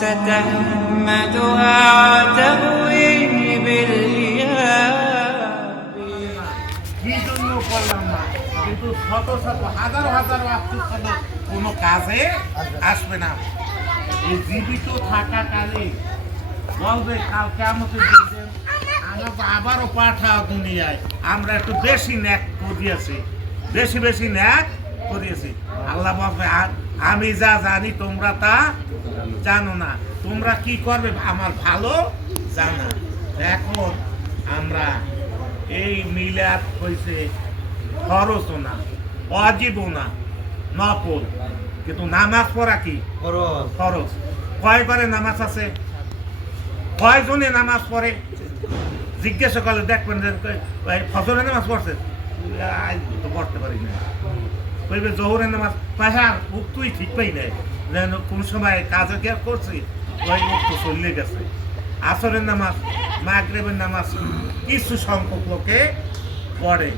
ستحمدها وتهوي بالإياب কি জন্য করলাম না, কিন্তু শত শত হাজার হাজার আফসোস হলো কোনো কাজে আসবে না। এই জীবিত থাকাকালে বলবে কাল কিয়ামতের দিনে আমাকে আবারও পাঠাও দুনিয়ায়, আমরা একটু বেশি ন্যাক করিয়েছি, বেশি বেশি ন্যাক করিয়েছি। আল্লাহ বলবে আমি যা জানি তোমরা তা জানো না, তোমরা কি করবে আমার ভালো জানা। এখন আমরা এই মিলাদ হয়েছে ফরজও না, ওয়াজিবও না, নফল, কিন্তু নামাজ পড়া কি ফরজ। কয়বারে নামাজ আছে, কয়জনে নামাজ পড়ে জিজ্ঞাসা করলে দেখবেন যে ফজরে নামাজ পড়ছে, আজ তো পড়তে পারি না। কইবে জোহরের নামাজ, হ্যাঁ উক্তই ঠিক পাই নাই, যেন কোন সময় কাজে গিয়ে করছি ওই উক্ত চলে গেছে। আসরের নামাজ, মাগরিবের নামাজ কিছু সংখ্যক লোকে পড়ে,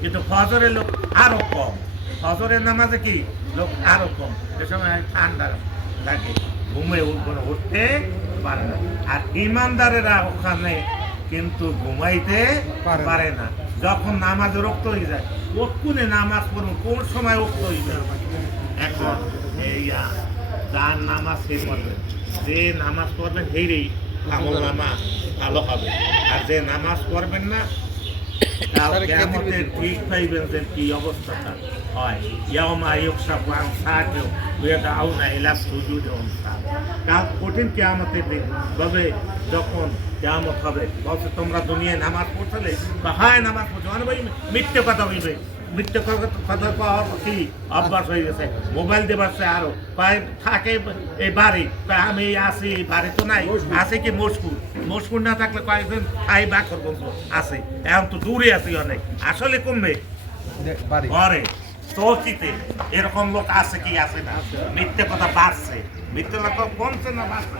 কিন্তু ফজরের লোক আরো কম। ফজরের নামাজে কি লোক আরো কম, এ সময় ঠান্ডা লাগে, ঘুমে উঠতে পারে না। আর ইমানদারেরা ওখানে কিন্তু ঘুমাইতে পারে না। যখন নামাজ রক্ত হয়ে যায়, কতক্ষণে নামাজ পড়ুন, কোন সময় রক্ত হয়ে যায়। এখন এই যার নামাজ শেষ করবে, যে নামাজ পড়বেন সেইরেই আমল নামা ভালো হবে। আর যে নামাজ পড়বেন না, ঠিক পাইবেন যে কি অবস্থাটা হয়। কাল কঠিন কিয়ামতের দিন তবে যখন কিয়ামত হবে, বলছে তোমরা দুনিয়ায় নামাজ পড়ছিলে, বা হয় নামাজ পড়ছো, মানে ভাই মিথ্যে কথা হইবে। মিথ্যে কথা পাওয়ার কি অভ্যাস হয়ে গেছে, মোবাইল দেবাচ্ছে আরো কয় থাকে এই বাড়ি, আমি আসি বাড়ি তো নাই, আছে কি মশকুর, মশকুর না থাকলে কয়েকজন আই বাকর বলতো আছে, এখন তো দূরে আছি অনেক। আসলে কমবে ঘরে চৌকিতে এরকম লোক আছে কি আছে না, মিথ্যে কথা বাড়ছে, মিথ্যে কথা কমছে না বাড়ছে।